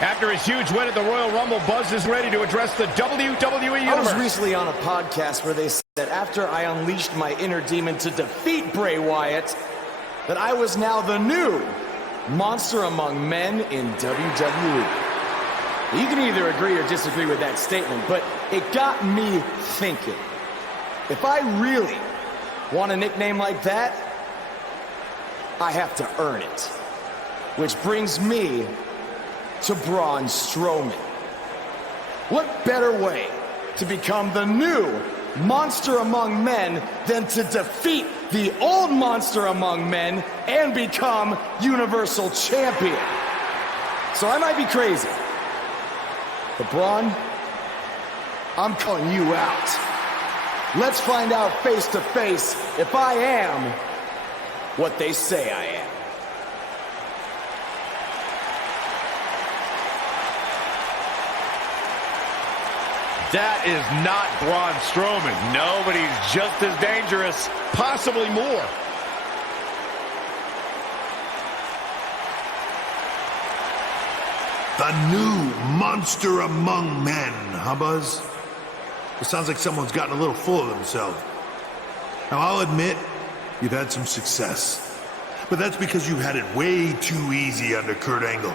After his huge win at the Royal Rumble, Buzz is ready to address the WWE Universe. I was recently on a podcast where they said that after I unleashed my inner demon to defeat Bray Wyatt, that I was now the new monster among men in WWE. You can either agree or disagree with that statement, but it got me thinking. If I really want a nickname like that, I have to earn it. Which brings me to Braun Strowman. What better way to become the new monster among men than to defeat the old monster among men and become Universal Champion? So I might be crazy, but Braun, I'm calling you out. Let's find out face to face if I am what they say I am. That is not Braun Strowman. No, but he's just as dangerous, possibly more. The new monster among men, huh, Buzz? It sounds like someone's gotten a little full of themselves. Now, I'll admit, you've had some success. But that's because you've had it way too easy under Kurt Angle.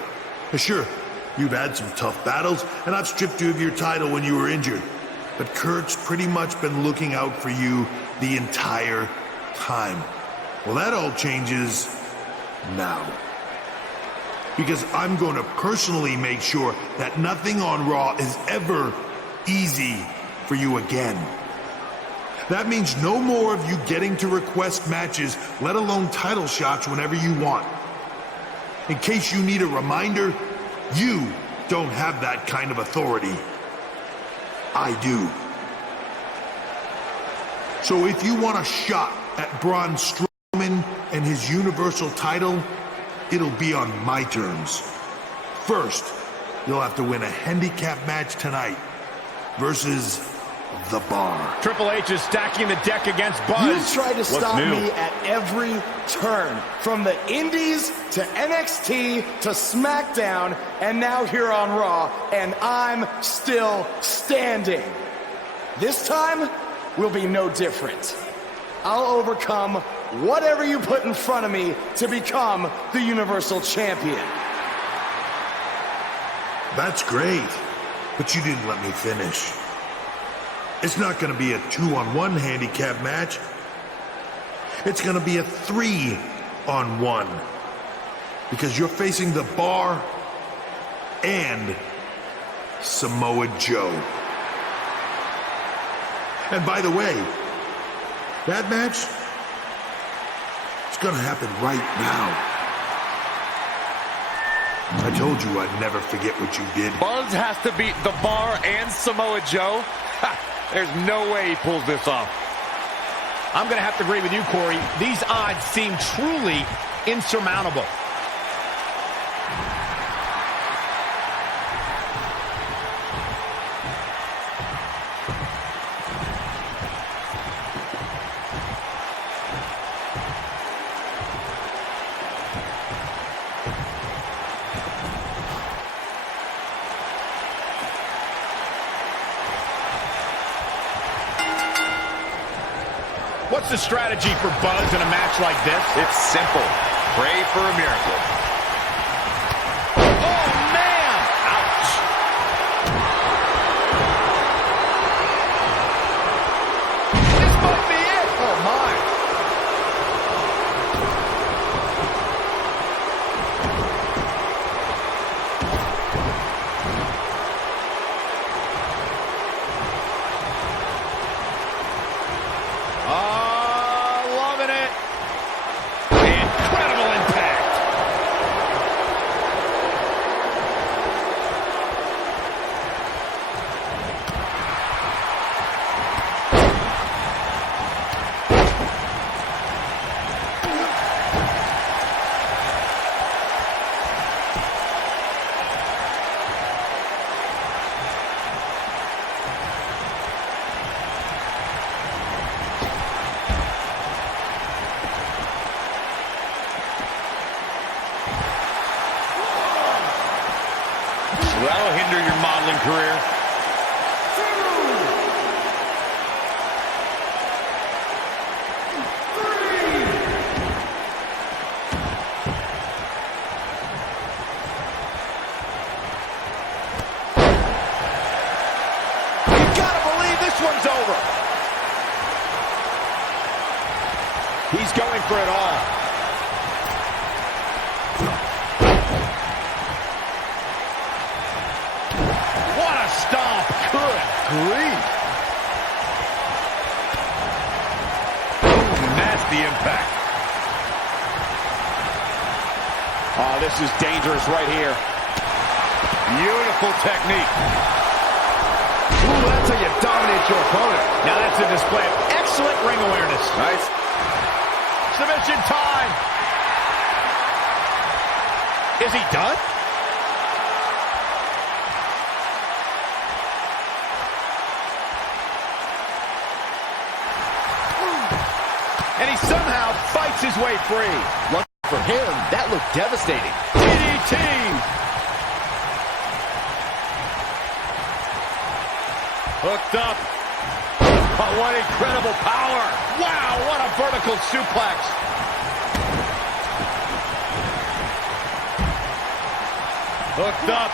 Sure, you've had some tough battles, and I've stripped you of your title when you were injured. But Kurt's pretty much been looking out for you the entire time. Well, that all changes now. Because I'm going to personally make sure that nothing on Raw is ever easy for you again. That means no more of you getting to request matches, let alone title shots whenever you want. In case you need a reminder, you don't have that kind of authority. I do. So if you want a shot at Braun Strowman and his Universal title, it'll be on my terms. First, you'll have to win a handicap match tonight versus The Bar. Triple H is stacking the deck against Buzz. You tried to stop me at every turn, from the Indies to NXT to SmackDown, and now here on Raw, and I'm still standing. This time will be no different. I'll overcome whatever you put in front of me to become the Universal Champion. That's great, but you didn't let me finish. It's not going to be a 2-on-1 handicap match. It's going to be a 3-on-1. Because you're facing The Bar and Samoa Joe. And by the way, that match is going to happen right now. I told you I'd never forget what you did. Buzz has to beat The Bar and Samoa Joe? There's no way he pulls this off. I'm going to have to agree with you, Corey. These odds seem truly insurmountable. What's the strategy for Buzz in a match like this? It's simple. Pray for a miracle. Oh, man! Ouch. This might be it. Oh, my. Loving it. Incredible impact. He's going for it all. What a stomp. Good grief. Ooh, nasty impact. Oh, this is dangerous right here. Beautiful technique. Ooh, that's how you dominate your opponent. Now that's a display of excellent ring awareness. Nice. Submission time. Is he done? And he somehow fights his way free. Lucky for him, that looked devastating. DDT! Hooked up. Oh, what incredible power. Wow, what a vertical suplex. Hooked up.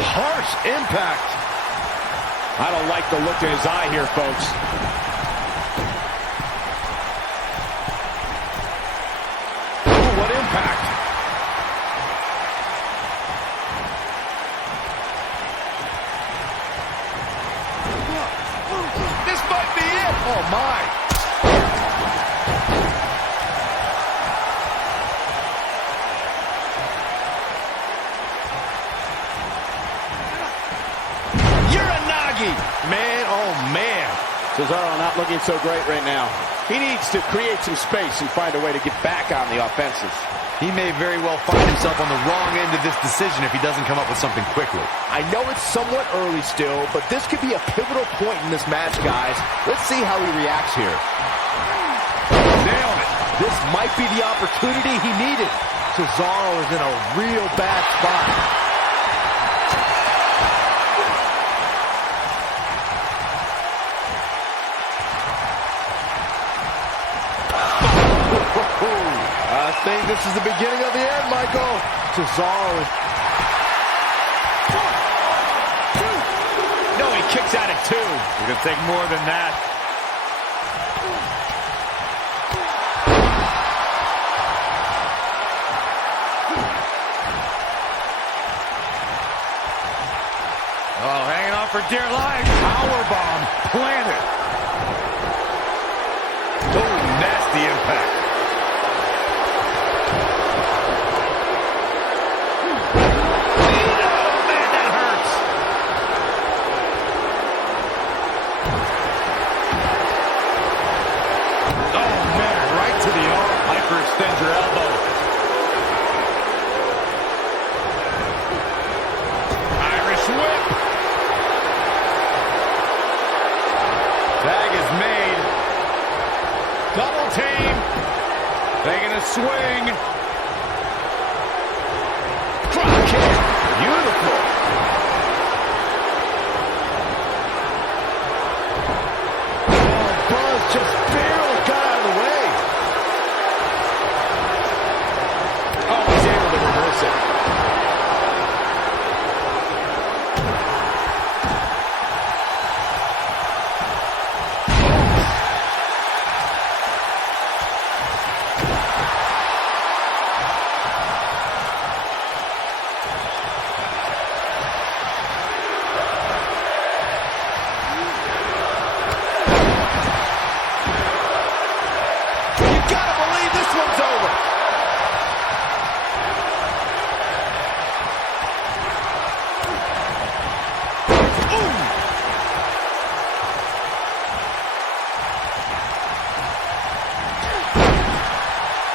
Harsh impact. I don't like the look in his eye here, folks. Ooh, what impact. This might be it. Oh, my. Man, oh man. Cesaro not looking so great right now. He needs to create some space and find a way to get back on the offensive. He may very well find himself on the wrong end of this decision if he doesn't come up with something quickly. I know it's somewhat early still, but this could be a pivotal point in this match, guys. Let's see how he reacts here. Nailed it. This might be the opportunity he needed. Cesaro is in a real bad spot. I think this is the beginning of the end, Michael. Cesaro is... No, he kicks out at 2. It's going to take more than that. Oh, hanging on for dear life. Powerbomb planted. Oh, nasty impact. Extend your elbow. Irish whip. Tag is made. Double team. Taking a swing. Drop kick. Beautiful. Oh, Buzz just barely got out of the way. Oh, he's able to reverse it.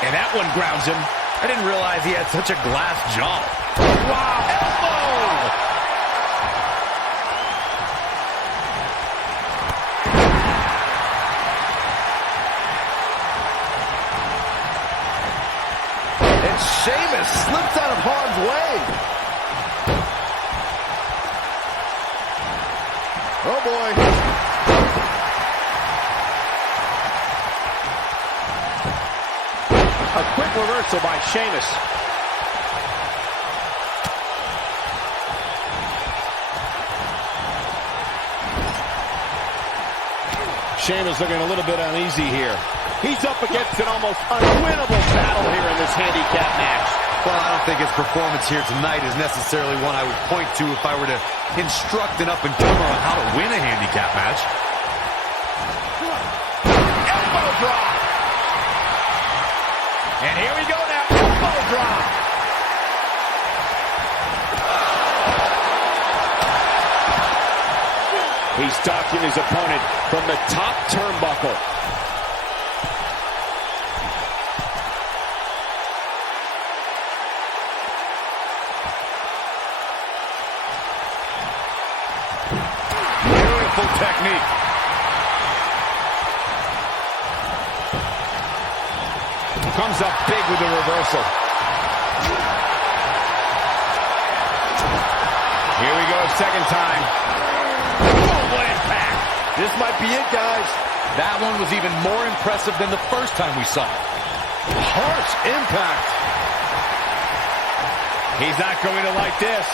And that one grounds him. I didn't realize he had such a glass jaw. Wow. Elbow! And Sheamus slips out of harm's way. Oh, boy. A quick reversal by Sheamus. Sheamus looking a little bit uneasy here. He's up against an almost unwinnable battle here in this handicap match. Well, I don't think his performance here tonight is necessarily one I would point to if I were to instruct an up-and-comer on how to win a handicap match. Elbow drop. And here we go now. Elbow drop. He's stalking his opponent from the top turnbuckle. Beautiful technique. Comes up big with the reversal. Here we go, second time. Oh, what impact. This might be it, guys. That one was even more impressive than the first time we saw it. Harsh impact. He's not going to like this.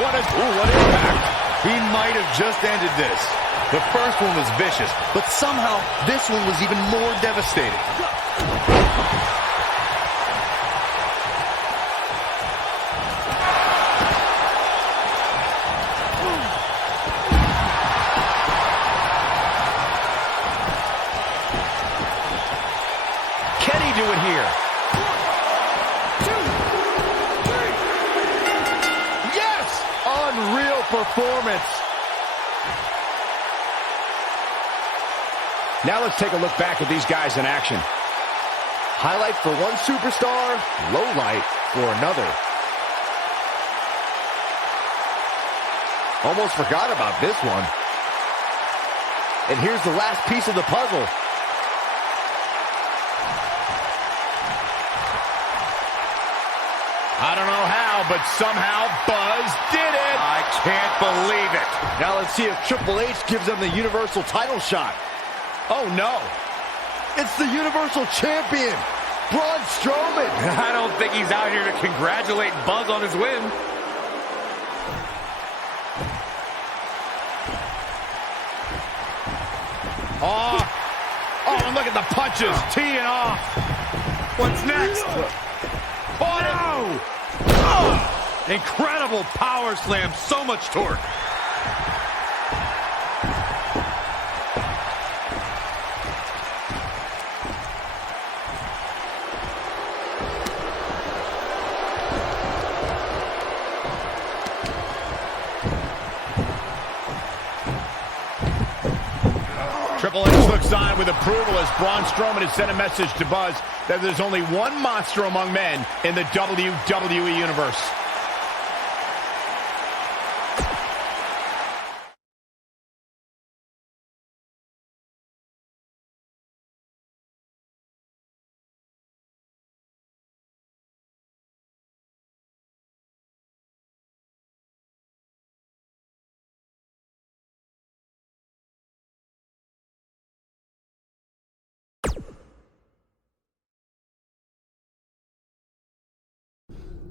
What impact. He might have just ended this. The first one was vicious, but somehow this one was even more devastating. Can he do it here? 1, 2, 3. Yes! Unreal performance. Now let's take a look back at these guys in action. Highlight for one superstar, low light for another. Almost forgot about this one. And here's the last piece of the puzzle. I don't know how, but somehow Buzz did it. I can't believe it. Now let's see if Triple H gives them the Universal title shot. Oh, no. It's the Universal Champion, Braun Strowman. I don't think he's out here to congratulate Buzz on his win. Oh, and look at the punches, teeing off. What's next? Oh, no! Oh, incredible power slam, so much torque. Triple H looks on with approval as Braun Strowman has sent a message to Buzz that there's only one monster among men in the WWE Universe.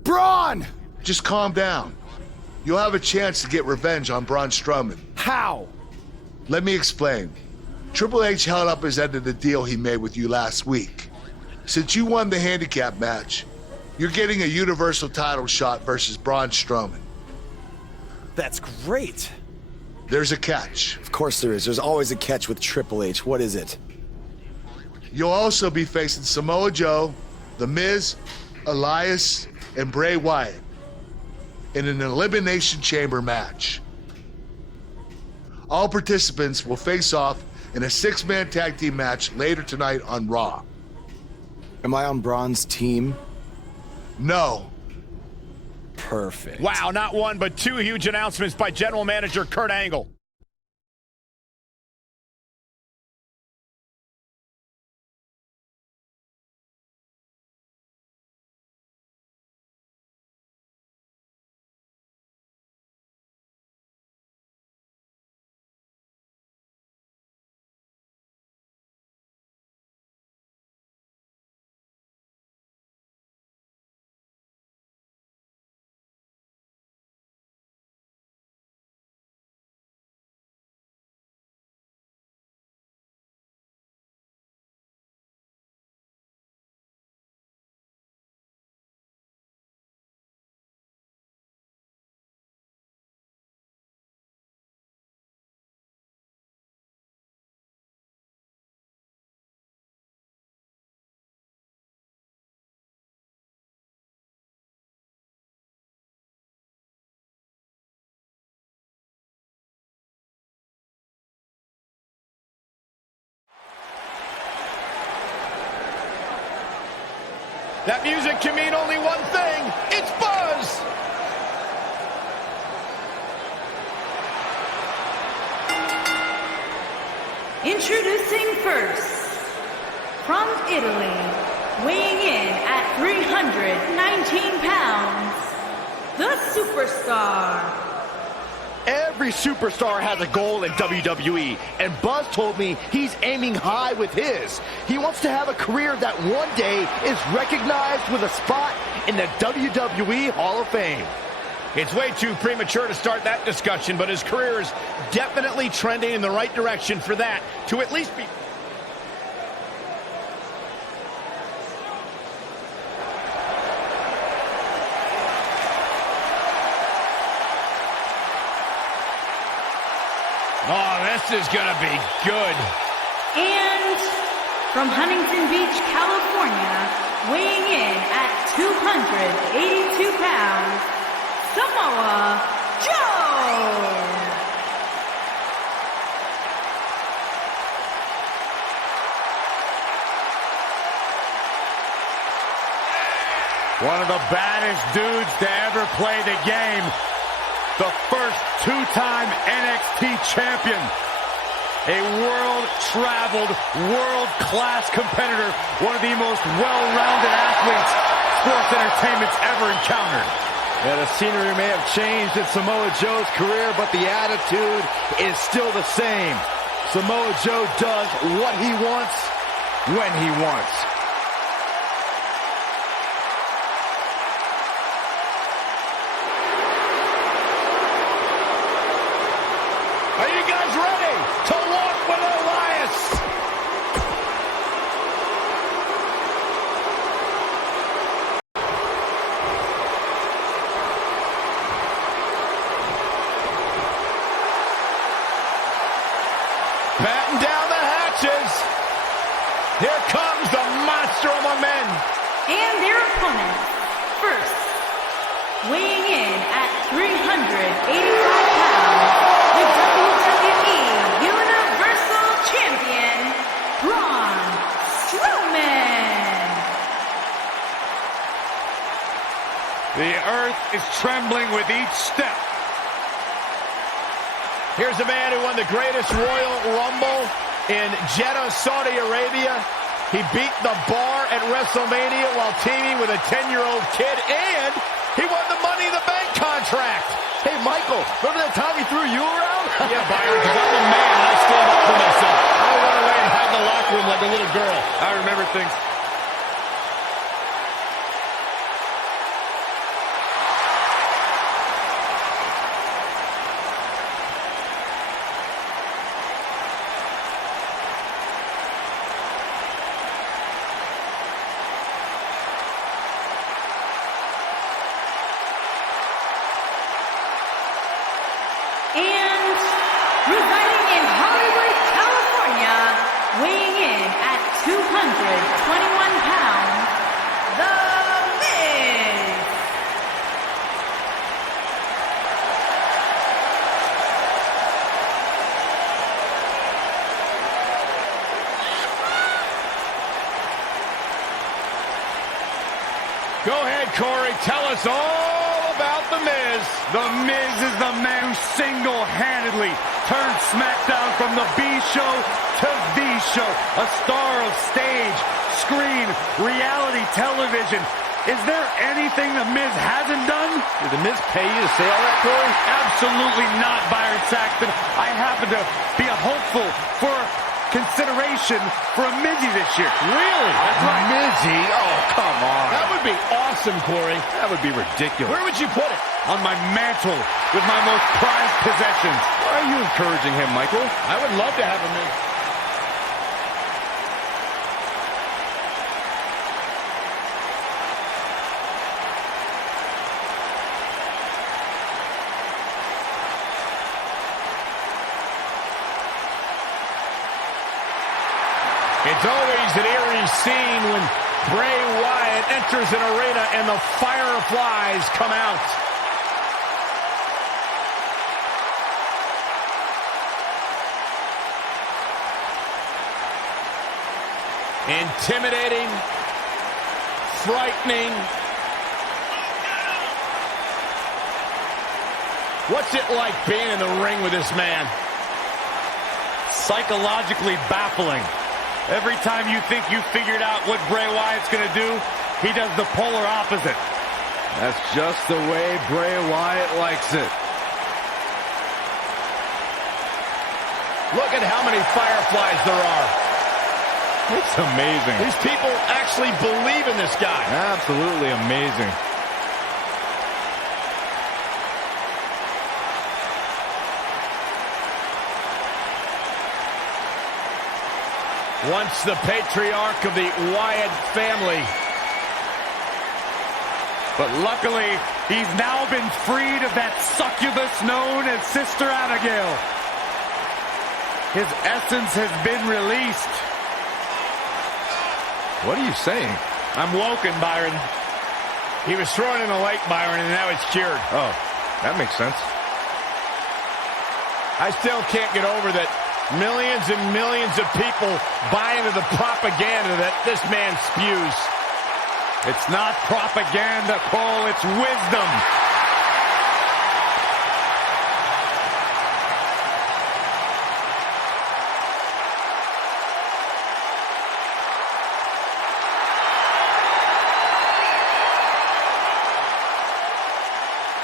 Braun! Just calm down. You'll have a chance to get revenge on Braun Strowman. How? Let me explain. Triple H held up his end of the deal he made with you last week. Since you won the handicap match, you're getting a Universal title shot versus Braun Strowman. That's great. There's a catch. Of course there is. There's always a catch with Triple H. What is it? You'll also be facing Samoa Joe, The Miz, Elias, and Bray Wyatt in an Elimination Chamber match. All participants will face off in a 6-man tag team match later tonight on Raw. Am I on Braun's team? No. Perfect. Wow, not one, but two huge announcements by General Manager Kurt Angle. That music can mean only one thing. It's buzz! Introducing first, from Italy, weighing in at 319 pounds, the Superstar. Every superstar has a goal in WWE, and Buzz told me he's aiming high with his. He wants to have a career that one day is recognized with a spot in the WWE Hall of Fame. It's way too premature to start that discussion, but his career is definitely trending in the right direction for that to at least be... Oh, this is going to be good. And from Huntington Beach, California, weighing in at 282 pounds, Samoa Joe. One of the baddest dudes to ever play the game. The first two-time NXT champion. A world-traveled, world-class competitor. One of the most well-rounded athletes sports entertainment's ever encountered. Yeah, the scenery may have changed in Samoa Joe's career, but the attitude is still the same. Samoa Joe does what he wants, when he wants. Are you guys ready to walk with Elias? Batten down the hatches. Here comes the monster among men. And their opponents, first, weighing in at 385 pounds, the WWE Universal Champion, Braun Strowman. The earth is trembling with each step. Here's a man who won the greatest Royal Rumble in Jeddah, Saudi Arabia. He beat the Bar at WrestleMania while teaming with a 10-year-old kid, and he won the Money in the Bank contract. Hey, Michael, remember that time he threw you around? Yeah, Byron, because I'm a man and I stand up for myself. I don't run away and hide in the locker room like a little girl. I remember things. And residing in Hollywood, California, weighing in at 220 Go ahead, Corey. Tell us all about The Miz. The Miz is the man who single-handedly turned SmackDown from the B show to the show. A star of stage, screen, reality television. Is there anything The Miz hasn't done? Did The Miz pay you to say all that, Corey? Absolutely not, Byron Saxton. I happen to be a hopeful for consideration for a Mizzy this year. Really? That's right. Mizzy? Oh, come on. That would be awesome, Corey. That would be ridiculous. Where would you put it? On my mantle with my most prized possessions. Why are you encouraging him, Michael? I would love to have him in. It's always an eerie scene when Bray Wyatt enters an arena and the fireflies come out. Intimidating, frightening. What's it like being in the ring with this man? Psychologically baffling. Every time you think you figured out what Bray Wyatt's going to do, he does the polar opposite. That's just the way Bray Wyatt likes it. Look at how many fireflies there are. It's amazing. These people actually believe in this guy. Absolutely amazing. Once the patriarch of the Wyatt family. But luckily, he's now been freed of that succubus known as Sister Abigail. His essence has been released. What are you saying? I'm woken, Byron. He was thrown in the lake, Byron, and now it's cured. Oh, that makes sense. I still can't get over that millions and millions of people buy into the propaganda that this man spews. It's not propaganda, Cole. It's wisdom.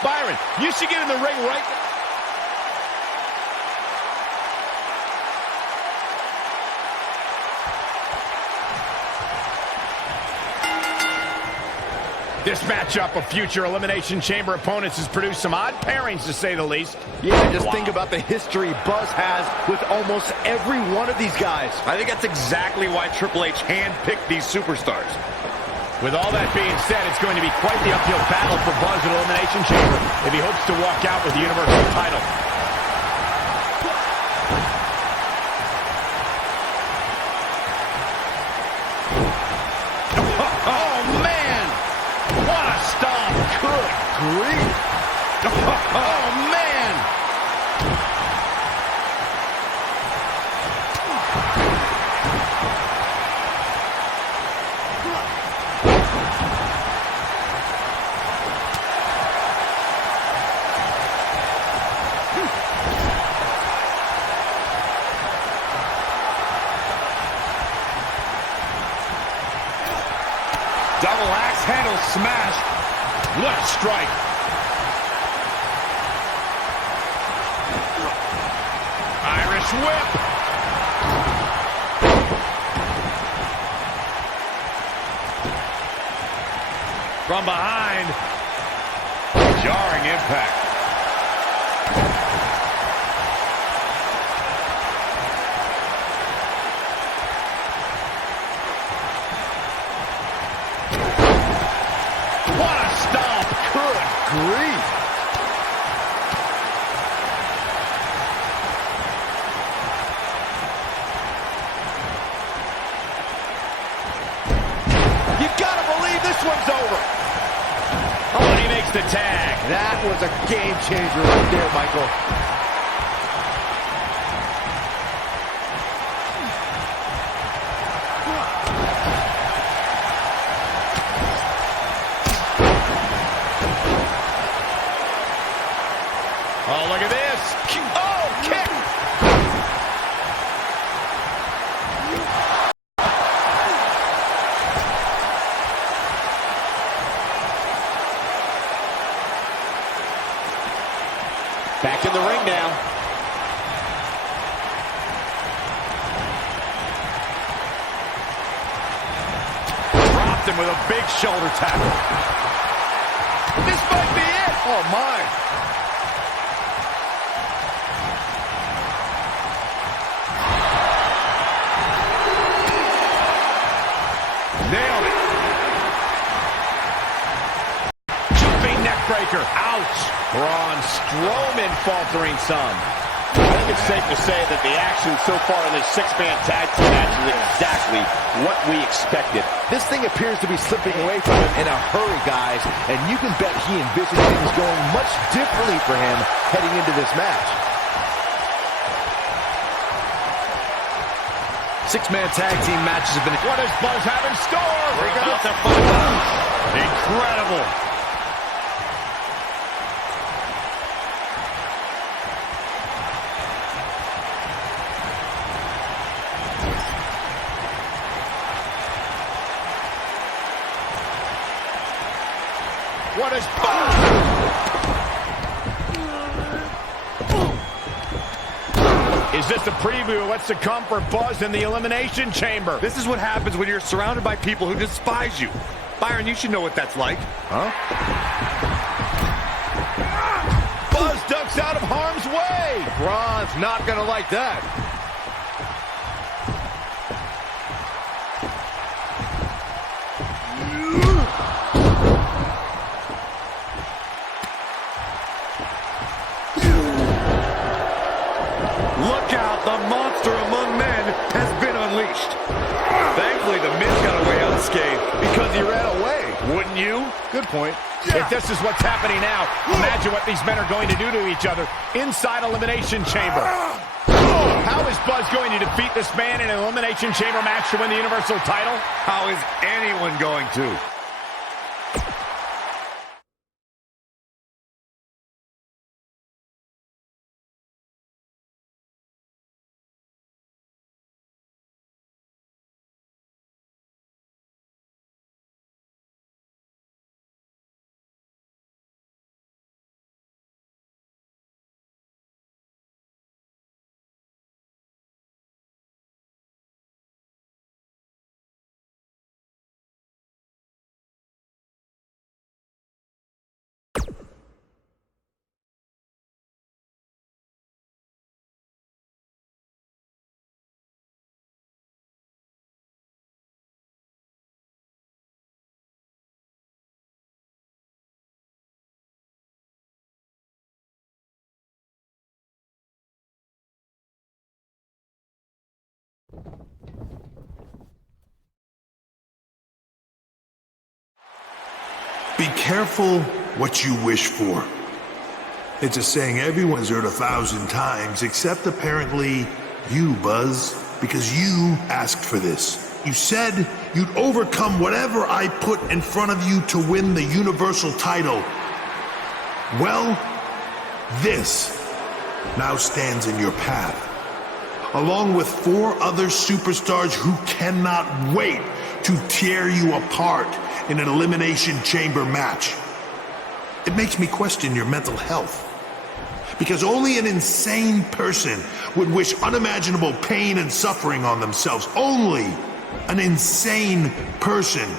Byron, you should get in the ring right now. This matchup of future Elimination Chamber opponents has produced some odd pairings, to say the least. Yeah, just think about the history Buzz has with almost every one of these guys. I think that's exactly why Triple H handpicked these superstars. With all that being said, it's going to be quite the uphill battle for Buzz at Elimination Chamber if he hopes to walk out with the Universal title. Oh, man! What a stomp! Good grief! Oh, man! Double axe handle smash. What a strike! Irish whip! From behind. Jarring impact. What a stomp! Good grief! You gotta believe this one's over. Oh, and he makes the tag. That was a game changer right there, Michael. look at this. Oh, kick. Back in the ring now. Dropped him with a big shoulder tackle. This might be it. Oh, my. Nailed it. Jumping neck breaker. Ouch. Braun Strowman faltering some. I think it's safe to say that the action so far in this six-man tag team match is exactly what we expected. This thing appears to be slipping away from him in a hurry, guys, and you can bet he envisioned things going much differently for him heading into this match. Six-man tag team matches have been... What does Buzz have in store? We're about to find out. Incredible. What is Is this a preview of what's to come for Buzz in the Elimination Chamber? This is what happens when you're surrounded by people who despise you. Byron, you should know what that's like. Huh? Buzz ducks out of harm's way. Braun's not going to like that. Look out, the monster among men has been unleashed. Thankfully, the Miz got away unscathed. Because he ran away. Wouldn't you? Good point. If this is what's happening now, imagine what these men are going to do to each other inside Elimination Chamber. How is Buzz going to defeat this man in an Elimination Chamber match to win the Universal title? How is anyone going to? Be careful what you wish for. It's a saying everyone's heard 1,000 times, except apparently you, Buzz, because you asked for this. You said you'd overcome whatever I put in front of you to win the Universal title. Well, this now stands in your path, along with 4 other superstars who cannot wait to tear you apart in an Elimination Chamber match. It makes me question your mental health, because only an insane person would wish unimaginable pain and suffering on themselves. Only an insane person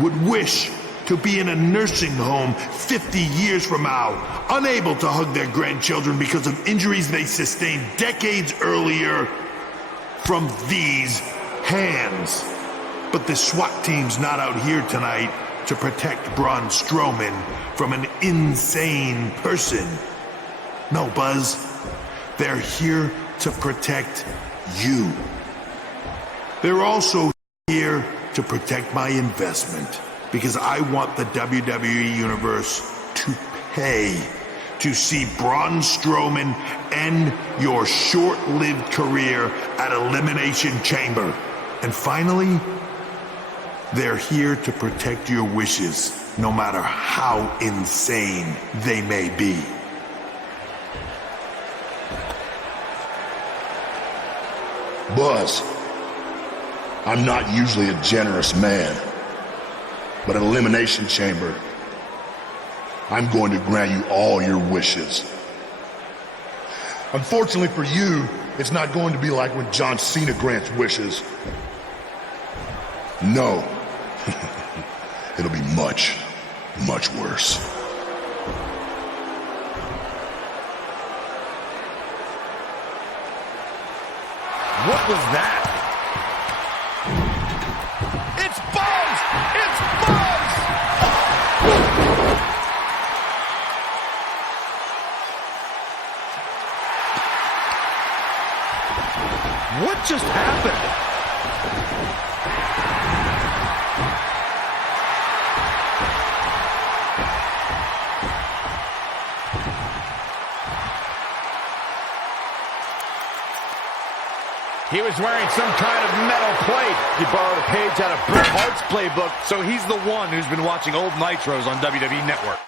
would wish to be in a nursing home 50 years from now, unable to hug their grandchildren because of injuries they sustained decades earlier from these hands. But the SWAT team's not out here tonight to protect Braun Strowman from an insane person. No, Buzz. They're here to protect you. They're also here to protect my investment, because I want the WWE Universe to pay to see Braun Strowman end your short-lived career at Elimination Chamber. And finally, they're here to protect your wishes, no matter how insane they may be. Buzz, I'm not usually a generous man, but at Elimination Chamber, I'm going to grant you all your wishes. Unfortunately for you, it's not going to be like when John Cena grants wishes. No. It'll be much, much worse. What was that? It's Buzz! It's Buzz! What just happened? He was wearing some kind of metal plate. He borrowed a page out of Bret Hart's playbook, so he's the one who's been watching old Nitros on WWE Network.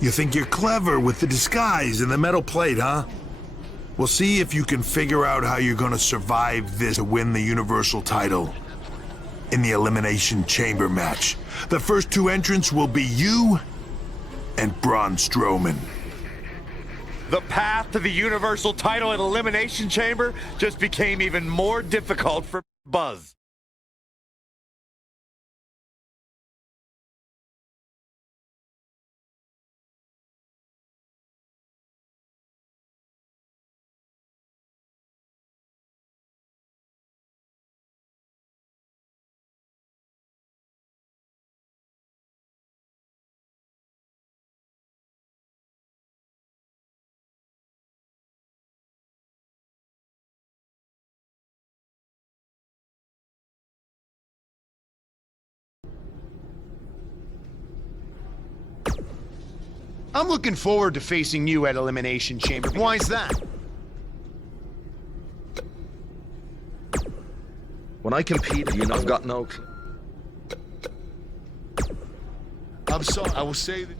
You think you're clever with the disguise and the metal plate, huh? We'll see if you can figure out how you're gonna survive this to win the Universal title in the Elimination Chamber match. The first two entrants will be you and Braun Strowman. The path to the Universal title at Elimination Chamber just became even more difficult for Buzz. I'm looking forward to facing you at Elimination Chamber. Why is that? When I compete, I've got no clue. I'm sorry, I will say that.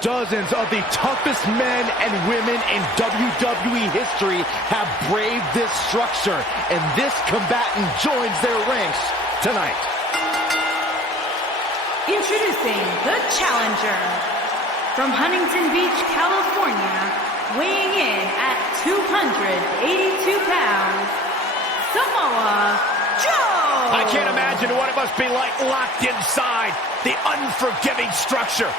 Dozens of the toughest men and women in WWE history have braved this structure, and this combatant joins their ranks tonight. Introducing the challenger from Huntington Beach, California, weighing in at 282 pounds, Samoa Joe! I can't imagine what it must be like locked inside the unforgiving structure.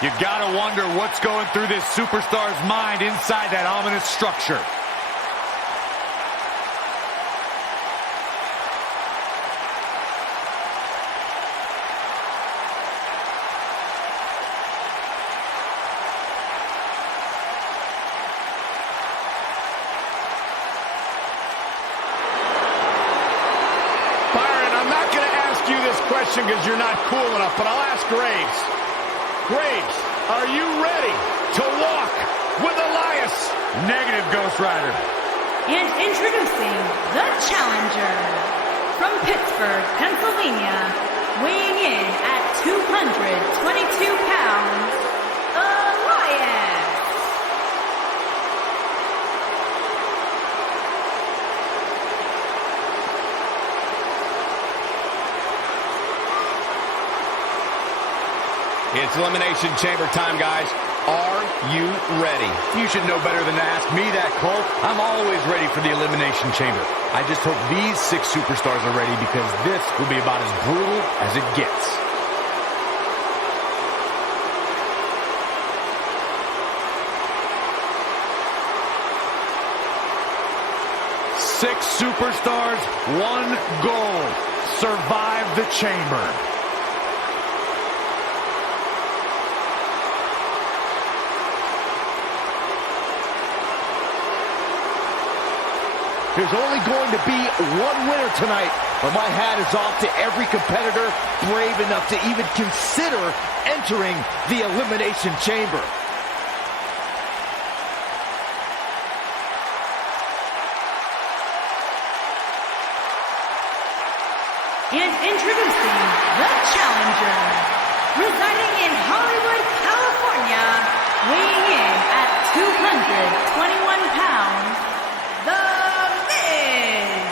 You gotta wonder what's going through this superstar's mind inside that ominous structure. Byron, I'm not going to ask you this question because you're not cool enough, but I'll ask Graves. Graves, are you ready to walk with Elias? Negative, Ghost Rider. And introducing the challenger from Pittsburgh, Pennsylvania, weighing in at 222 pounds, Elias. It's Elimination Chamber time, guys. Are you ready? You should know better than to ask me that, Cole. I'm always ready for the Elimination Chamber. I just hope these 6 superstars are ready because this will be about as brutal as it gets. Six superstars, one goal. Survive the chamber. There's only going to be one winner tonight, but my hat is off to every competitor brave enough to even consider entering the Elimination Chamber. And introducing the challenger, residing in Hollywood, California, weighing in at 221 pounds, The Miz.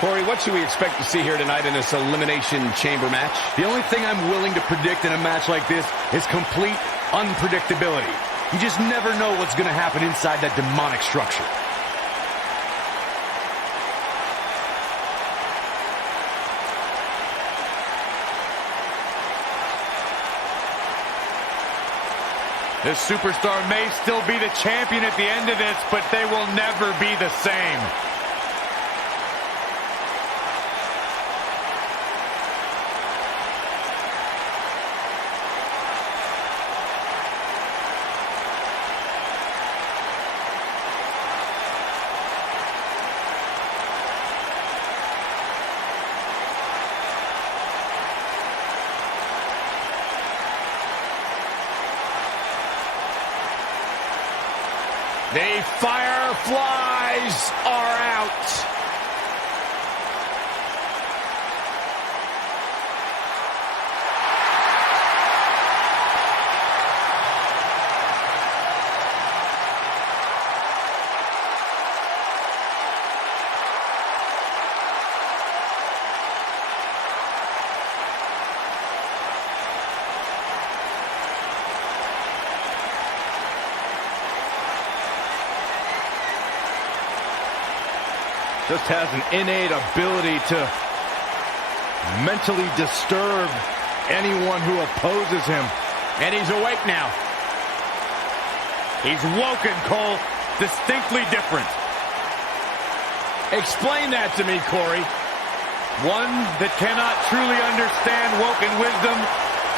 Corey, what should we expect to see here tonight in this Elimination Chamber match? The only thing I'm willing to predict in a match like this is complete unpredictability. You just never know what's going to happen inside that demonic structure. This superstar may still be the champion at the end of this, but they will never be the same. The Fireflies are out. Just has an innate ability to mentally disturb anyone who opposes him. And he's awake now. He's woken, Cole. Distinctly different. Explain that to me, Corey. One that cannot truly understand woken wisdom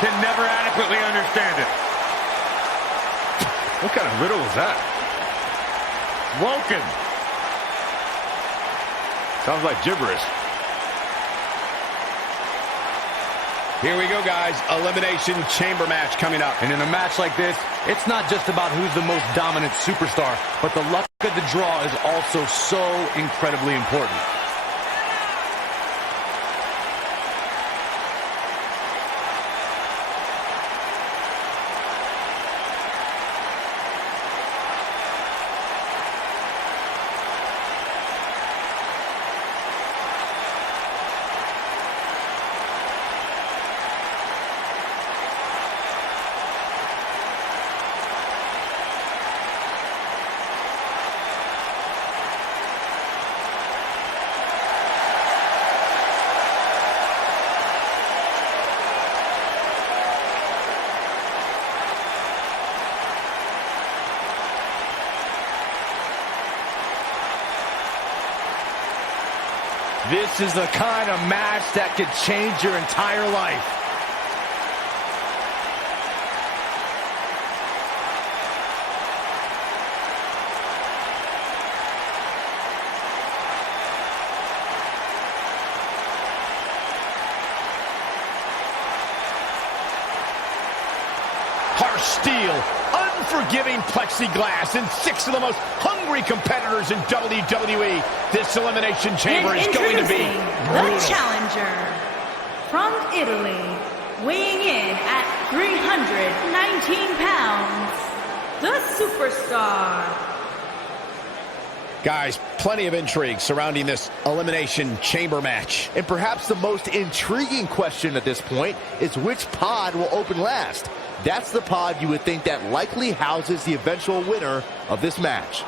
can never adequately understand it. What kind of riddle was that? Woken. Sounds like gibberish. Here we go, guys. Elimination Chamber match coming up. And in a match like this, it's not just about who's the most dominant superstar, but the luck of the draw is also so incredibly important. This is the kind of match that could change your entire life. Harsh steel, unforgiving plexiglass, and 6 of the most hungry competitors in WWE. This Elimination Chamber is going to be brutal. The challenger from Italy, weighing in at 319 pounds, the superstar. Guys, plenty of intrigue surrounding this Elimination Chamber match. And perhaps the most intriguing question at this point is which pod will open last. That's the pod you would think that likely houses the eventual winner of this match.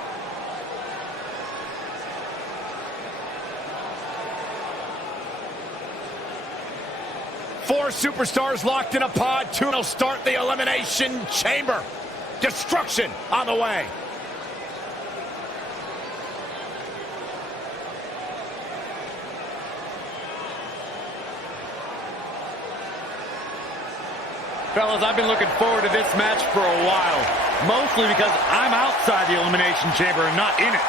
Four superstars locked in a pod. 2 will start the Elimination Chamber. Destruction on the way. Fellas, I've been looking forward to this match for a while, mostly because I'm outside the Elimination Chamber and not in it.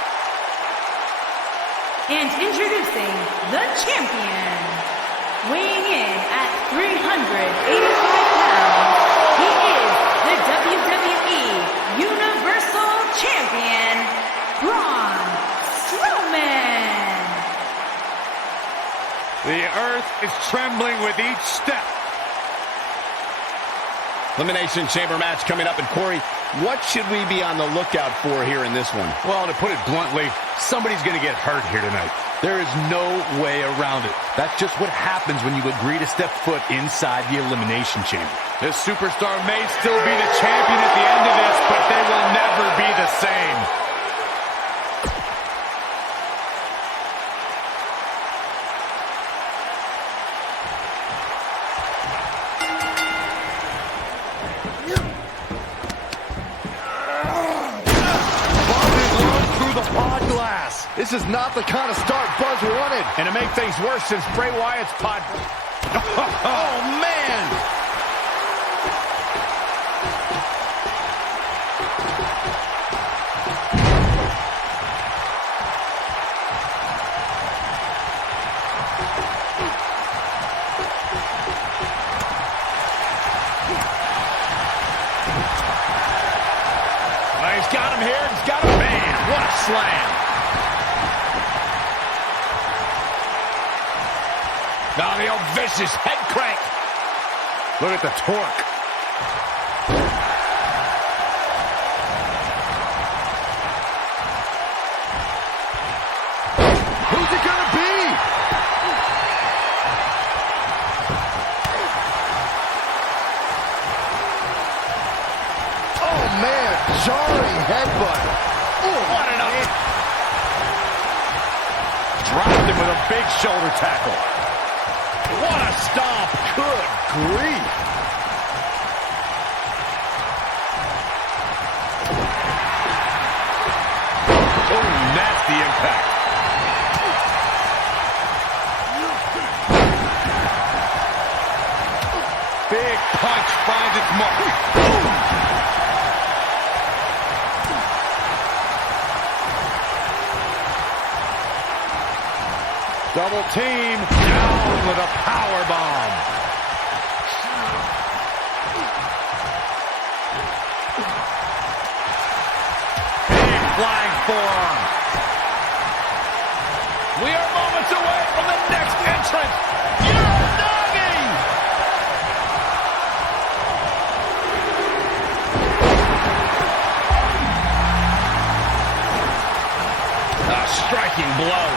And introducing the champion, weighing in at 385 pounds, he is the WWE Universal Champion, Braun Strowman. The earth is trembling with each step. Elimination Chamber match coming up. And Corey, what should we be on the lookout for here in this one? Well, to put it bluntly, somebody's going to get hurt here tonight. There is no way around it. That's just what happens when you agree to step foot inside the Elimination Chamber. This superstar may still be the champion at the end of this, but they will never be the same. This is not the kind of start Buzz wanted. And to make things worse, since Bray Wyatt's pod... Oh, man! He's got him here. He's got him. Man, what a slam. Now the old vicious head crank. Look at the torque. Who's it gonna be? Oh man, jarring headbutt. Ooh, what an up. Dropped him with a big shoulder tackle. What a stomp. Good grief. Oh, nasty impact. punch finds its mark. Double team, down with a power bomb. Big flying forearm. We are moments away from the next entrance. Uranagi! A striking blow.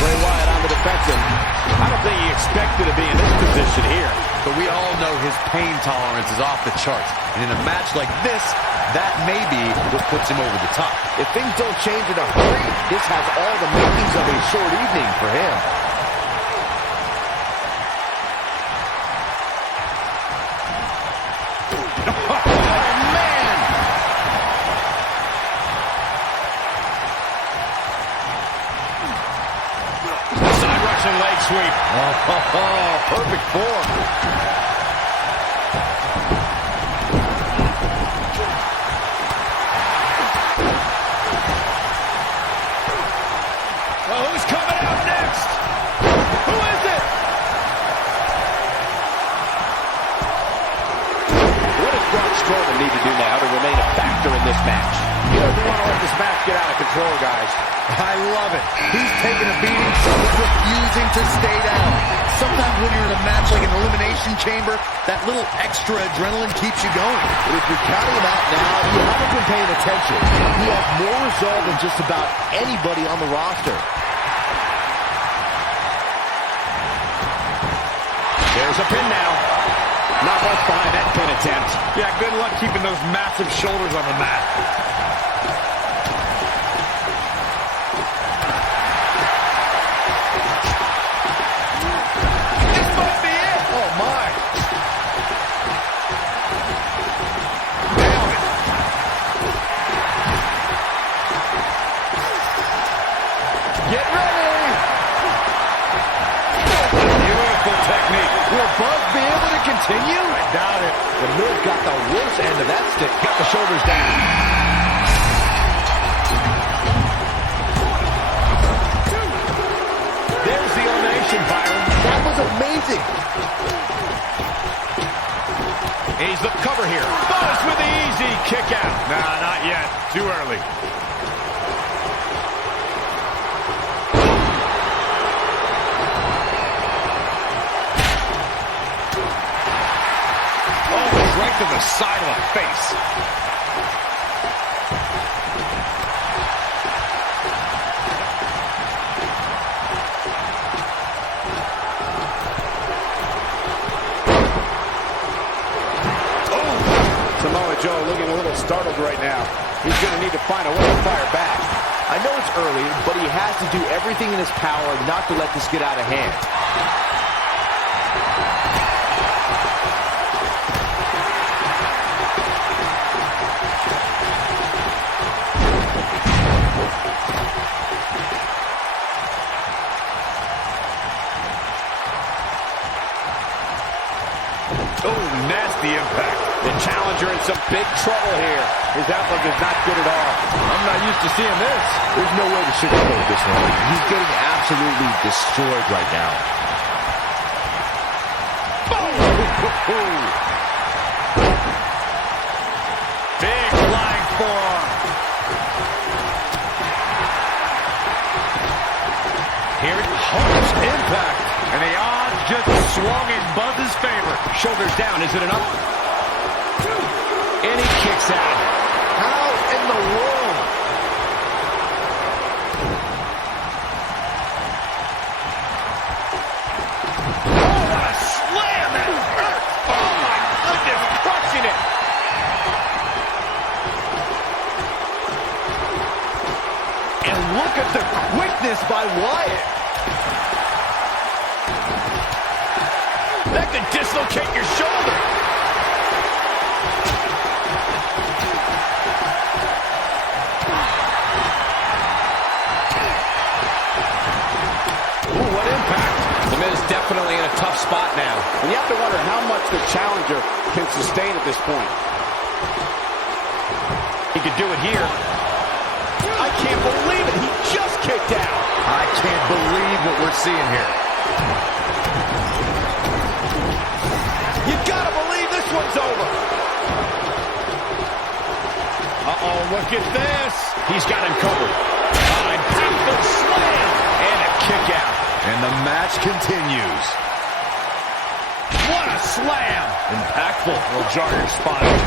Bray Wyatt on the defensive. I don't think he expected to be in this position here. But we all know his pain tolerance is off the charts. And in a match like this, that may be what puts him over the top. If things don't change in a hurry, this has all the makings of a short evening for him. Leg sweep. Oh, perfect form. Well, who's coming out next? Who is it? What does Braun Strowman need to do now to remain a factor in this match? He doesn't want to let this match get out of control, guys. I love it. He's taking a beating, but refusing to stay down. Sometimes when you're in a match like an elimination chamber, that little extra adrenaline keeps you going. But if you're counting him out now, you haven't been paying attention. He has more resolve than just about anybody on the roster. There's a pin now. Not much behind that pin attempt. Yeah, good luck keeping those massive shoulders on the mat. Get ready! Beautiful technique. Will Buzz be able to continue? I doubt it. The Miz got the worst end of that stick. Got the shoulders down. There's the elimination, Byron. That was amazing. He's the cover here. Buzz with the easy kick out. Nah, not yet. Too early. Right to the side of the face. Samoa Joe looking a little startled right now. He's going to need to find a way to fire back. I know it's early, but he has to do everything in his power not to let this get out of hand. Oh, nasty impact. The challenger in some big trouble here. His outlook is not good at all. I'm not used to seeing this. There's no way to sugarcoat this one. He's getting absolutely destroyed right now. Big flying forearm. Here it harsh impact. And the odds just swung in Buzz's favor. Shoulders down, is it enough? And he kicks out. How in the world? Oh, what a slam! That hurt! Oh, my goodness, crushing it! And look at the quickness by Wyatt. That could dislocate your shoulder. Ooh, what impact. The Miz definitely in a tough spot now. And you have to wonder how much the challenger can sustain at this point. He could do it here. I can't believe it. He just kicked out. I can't believe what we're seeing here. You gotta believe this one's over. Uh-oh, look at this. He's got him covered. Impactful slam. And a kick out. And the match continues. What a slam. Impactful. Will jar your spine.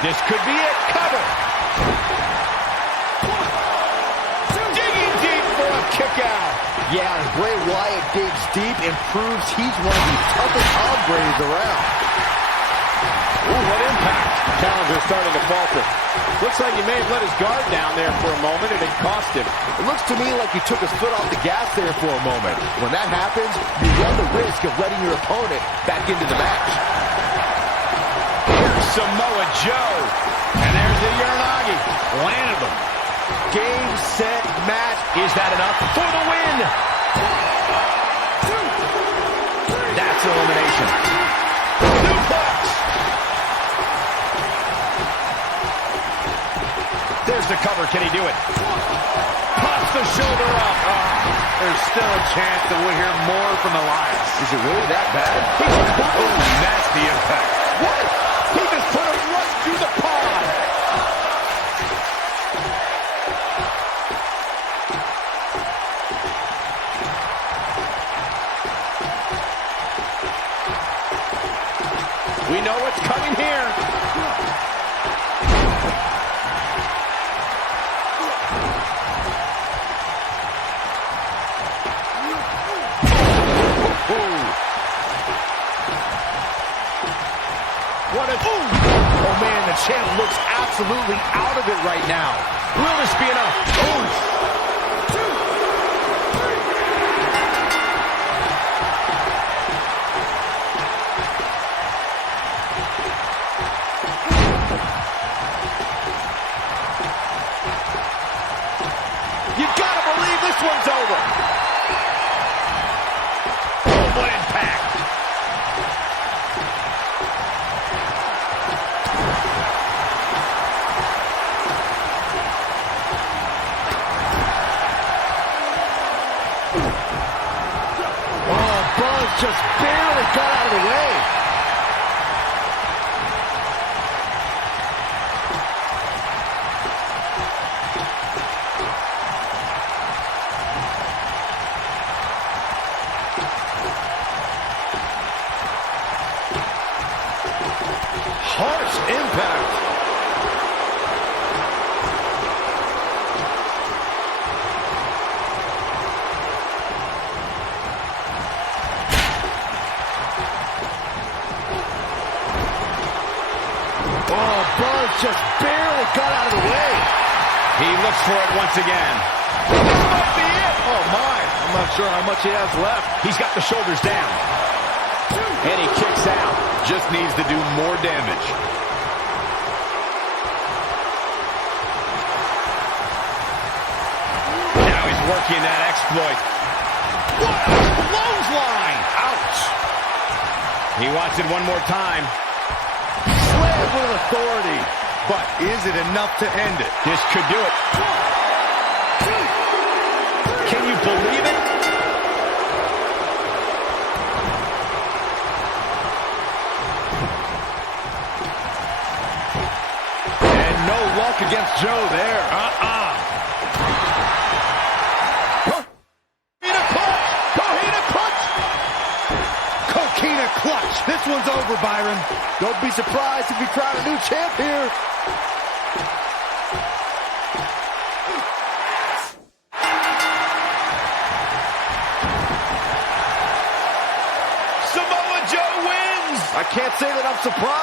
This could be it. Cover. Digging deep for a kick out. Yeah, as Bray Wyatt digs deep and proves he's one of the toughest hombres around. Ooh, what impact. Challenger starting to falter. Looks like he may have let his guard down there for a moment, and it cost him. It looks to me like he took his foot off the gas there for a moment. When that happens, you run the risk of letting your opponent back into the match. Here's Samoa Joe. And there's the Uranagi. Landed them. Game, set, match. Is that enough for the win? That's elimination. Suplex. There's the cover. Can he do it? Pops the shoulder up. There's still a chance that we'll hear more from the Lions. Is it really that bad? Oh, nasty impact. What? He just put him right through the pod. We know what's coming here. What a... Oh, man, the champ looks absolutely out of it right now. Will this be enough? You gotta believe this one's over. Oh, what impact. Oh, Buzz just barely got out of the way. Harsh impact. Oh, Buzz just barely got out of the way. He looks for it once again. This might be it. Oh, my. I'm not sure how much he has left. He's got the shoulders down. And he kicks out. Just needs to do more damage. Now he's working that exploit. What a clothesline! Ouch! He wants it one more time. Slam with authority. But is it enough to end it? This could do it. Can you believe it? And no luck against Joe there. Coquina clutch. This one's over, Byron. Don't be surprised if we crown a new champ here. Samoa Joe wins. I can't say that I'm surprised.